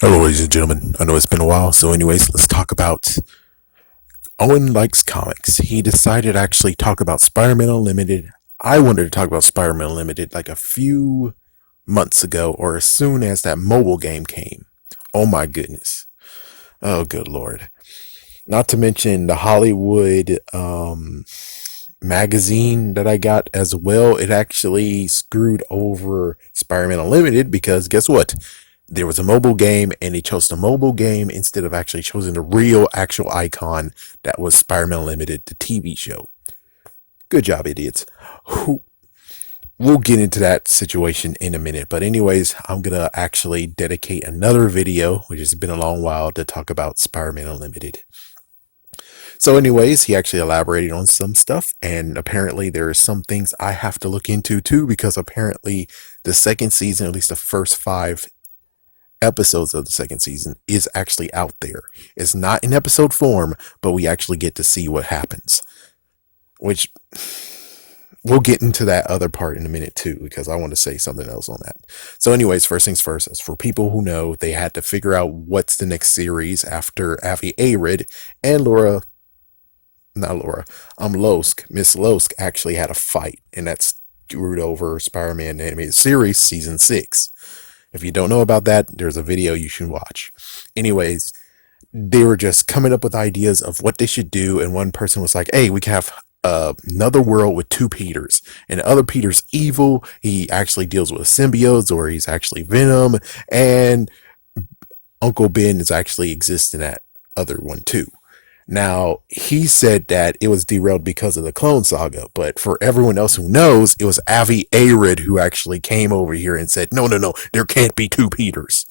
Hello, ladies and gentlemen. I know it's been a while, so anyways, let's talk about Owen likes comics. He decided to actually talk about Spider-Man Unlimited. I wanted to talk about Spider-Man Unlimited like a few months ago, or as soon as that mobile game came. Oh my goodness. Oh, good lord. Not to mention the Hollywood magazine that I got as well. It actually screwed over Spider-Man Unlimited because guess what? There was a mobile game and they chose the mobile game instead of actually choosing the real actual icon that was Spider-Man Unlimited, the TV show. Good job, idiots. We'll get into that situation in a minute. But anyways, I'm going to actually dedicate another video, which has been a long while, to talk about Spider-Man Unlimited. So anyways, he actually elaborated on some stuff, and apparently there are some things I have to look into too, because apparently the second season, at least the first 5 episodes of the second season, is actually out there. It's not in episode form, but we actually get to see what happens, which we'll get into that other part in a minute too, because I want to say something else on that. So anyways, first things first, as for people who know, they had to figure out what's the next series after Avi Arid and Losk, Miss Losk actually had a fight, and that's screwed over Spider-Man animated series season 6. If you don't know about that, there's a video you should watch. Anyways, they were just coming up with ideas of what they should do, and one person was like, hey, we can have another world with two Peters, and the other Peter's evil. He actually deals with symbiotes, or he's actually Venom, and Uncle Ben is actually existing that other one too. Now, he said that it was derailed because of the Clone Saga, but for everyone else who knows, it was Avi Arid who actually came over here and said, no, no, no, there can't be two Peters.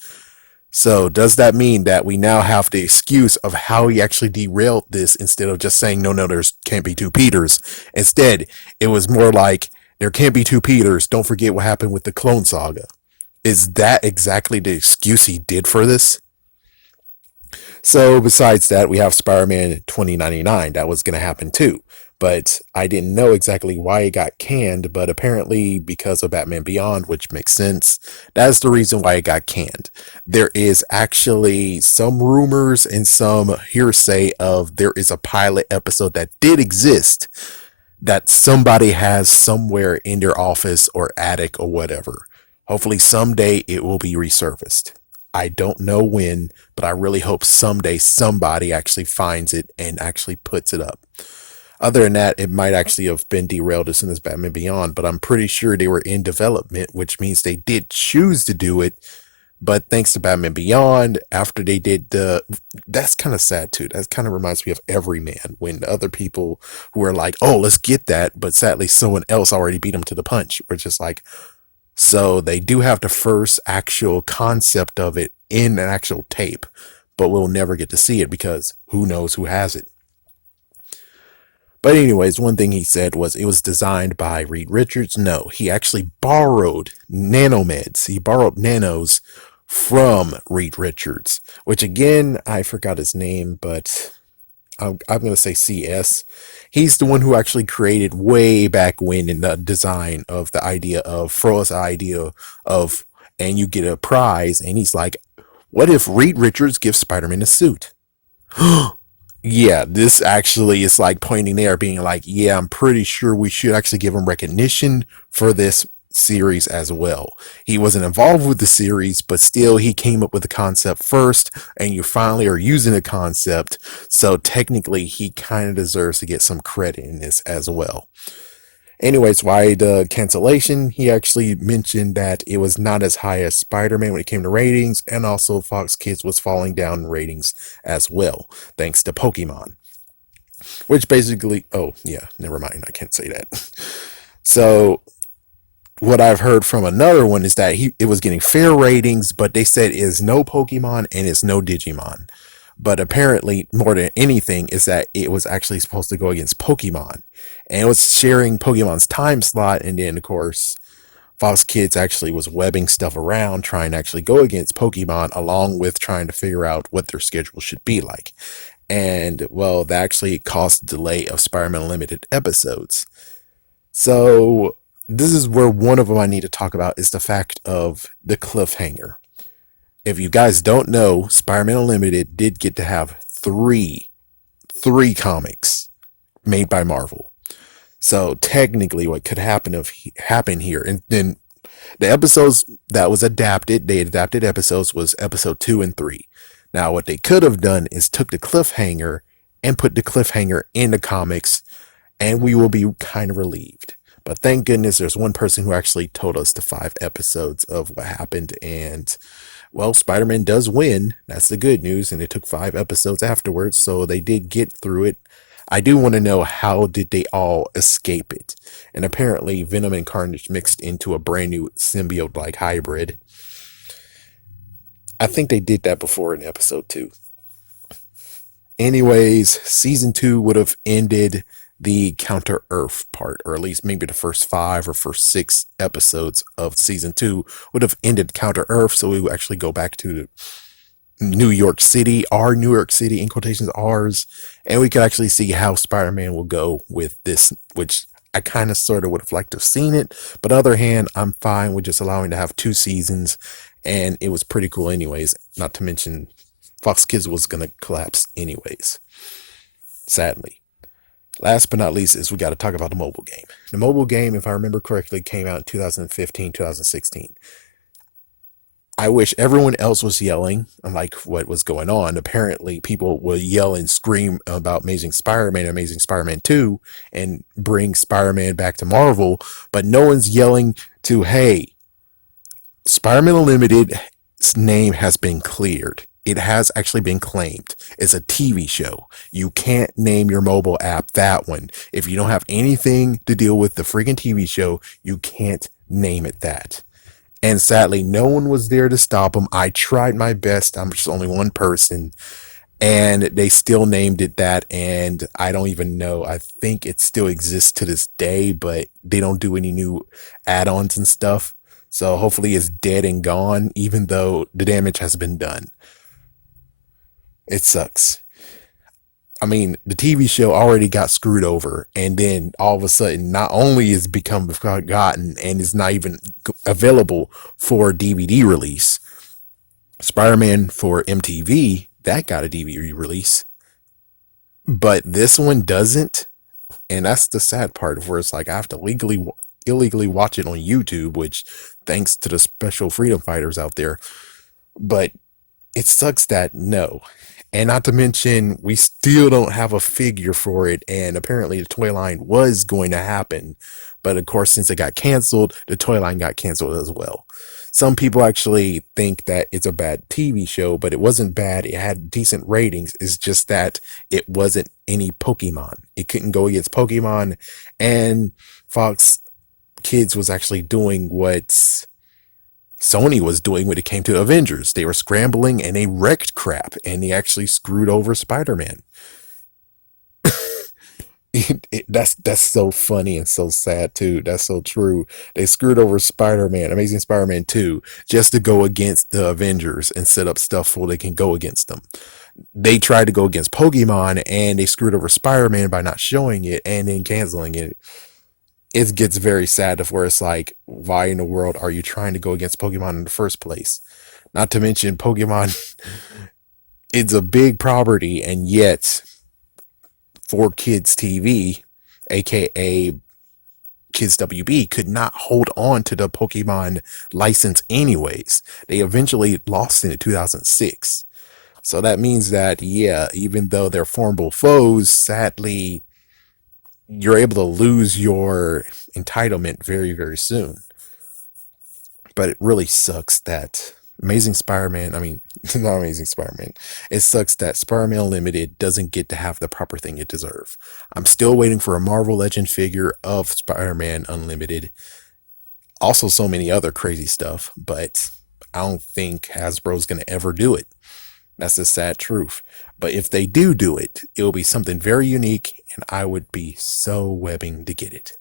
So does that mean that we now have the excuse of how he actually derailed this instead of just saying, no, no, there can't be two Peters? Instead, it was more like, there can't be two Peters. Don't forget what happened with the Clone Saga. Is that exactly the excuse he did for this? So besides that, we have Spider-Man 2099. That was going to happen too. But I didn't know exactly why it got canned, but apparently because of Batman Beyond, which makes sense, that's the reason why it got canned. There is actually some rumors and some hearsay of there is a pilot episode that did exist that somebody has somewhere in their office or attic or whatever. Hopefully someday it will be resurfaced. I don't know when, but I really hope someday somebody actually finds it and actually puts it up. Other than that, it might actually have been derailed as soon as Batman Beyond, but I'm pretty sure they were in development, which means they did choose to do it. But thanks to Batman Beyond, after they did that's kind of sad too. That kind of reminds me of Everyman, when the other people who are like, oh, let's get that, but sadly someone else already beat them to the punch. We're just like, so they do have the first actual concept of it in an actual tape, but we'll never get to see it because who knows who has it. But anyways, one thing he said was it was designed by Reed Richards. No, he actually borrowed nanomeds. He borrowed nanos from Reed Richards, which again, I forgot his name, but I'm going to say CS. He's the one who actually created way back when in the design of the idea of Fro's idea of, and you get a prize. And he's like, what if Reed Richards gives Spider-Man a suit? Yeah, this actually is like pointing there, being like, yeah, I'm pretty sure we should actually give him recognition for this series as well. He wasn't involved with the series, but still he came up with the concept first, and you finally are using the concept. So technically he kind of deserves to get some credit in this as well. Anyways, why the cancellation? He actually mentioned that it was not as high as Spider-Man when it came to ratings, and also Fox Kids was falling down in ratings as well, thanks to Pokemon. Which basically, oh yeah, never mind, I can't say that. So what I've heard from another one is that it was getting fair ratings, but they said it's no Pokemon and it's no Digimon. But apparently, more than anything, is that it was actually supposed to go against Pokemon, and it was sharing Pokemon's time slot. And then, of course, Fox Kids actually was webbing stuff around, trying to actually go against Pokemon, along with trying to figure out what their schedule should be like. And well, that actually caused delay of Spider-Man Limited episodes. So this is where one of them I need to talk about is the fact of the cliffhanger. If you guys don't know, Spider-Man Unlimited did get to have three comics made by Marvel. So technically, what could happen here, and then the episodes that was adapted, they adapted episodes was episode 2 and 3. Now, what they could have done is took the cliffhanger and put the cliffhanger in the comics, and we will be kind of relieved. But thank goodness there's one person who actually told us the 5 episodes of what happened, and well, Spider-Man does win. That's the good news, and it took 5 episodes afterwards, so they did get through it. I do want to know how did they all escape it? And apparently Venom and Carnage mixed into a brand new symbiote-like hybrid. I think they did that before in episode 2. Anyways, season 2 would have ended the Counter Earth part, or at least maybe the first 5 or first 6 episodes of season 2 would have ended Counter Earth, so we would actually go back to New York City, our New York City, in quotations, ours, and we could actually see how Spider-Man will go with this, which I kind of sort of would have liked to have seen it, but on the other hand, I'm fine with just allowing to have 2 seasons, and it was pretty cool anyways, not to mention Fox Kids was going to collapse anyways, sadly. Last but not least is we got to talk about the mobile game. The mobile game, if I remember correctly, came out in 2015, 2016. I wish everyone else was yelling like what was going on. Apparently, people will yell and scream about Amazing Spider-Man, Amazing Spider-Man 2, and bring Spider-Man back to Marvel, but no one's yelling to, hey, Spider-Man Unlimited's name has been cleared. It has actually been claimed. It's a TV show. You can't name your mobile app that one. If you don't have anything to deal with the freaking TV show, you can't name it that. And sadly, no one was there to stop them. I tried my best. I'm just only one person. And they still named it that. And I don't even know. I think it still exists to this day, but they don't do any new add ons and stuff. So hopefully it's dead and gone, even though the damage has been done. It sucks. I mean, the TV show already got screwed over, and then all of a sudden, not only is become forgotten and is not even available for DVD release, Spider-Man for MTV that got a DVD release, but this one doesn't, and that's the sad part of where it's like I have to illegally watch it on YouTube, which thanks to the special freedom fighters out there, but it sucks that no. And not to mention, we still don't have a figure for it. And apparently, the toy line was going to happen. But of course, since it got canceled, the toy line got canceled as well. Some people actually think that it's a bad TV show, but it wasn't bad. It had decent ratings. It's just that it wasn't any Pokemon. It couldn't go against Pokemon. And Fox Kids was actually doing what Sony was doing when it came to Avengers. They were scrambling and they wrecked crap, and they actually screwed over Spider-Man. That's so funny and so sad too. That's so true. They screwed over Spider-Man, Amazing Spider-Man 2, just to go against the Avengers and set up stuff so they can go against them. They tried to go against Pokemon and they screwed over Spider-Man by not showing it and then canceling it. It gets very sad of where it's like, why in the world are you trying to go against Pokemon in the first place? Not to mention Pokemon, it's a big property, and yet for Kids TV, aka Kids WB, could not hold on to the Pokemon license anyways. They eventually lost it in 2006. So that means that, yeah, even though they're formidable foes, sadly, you're able to lose your entitlement very, very soon. But it really sucks that Amazing Spider-Man, I mean, not Amazing Spider-Man, it sucks that Spider-Man Unlimited doesn't get to have the proper thing it deserves. I'm still waiting for a Marvel Legend figure of Spider-Man Unlimited. Also, so many other crazy stuff, but I don't think Hasbro's going to ever do it. That's the sad truth. But if they do it, it will be something very unique, and I would be so webbing to get it.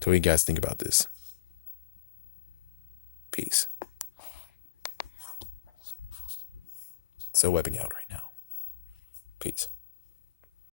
So what do you guys think about this? Peace. So webbing out right now. Peace.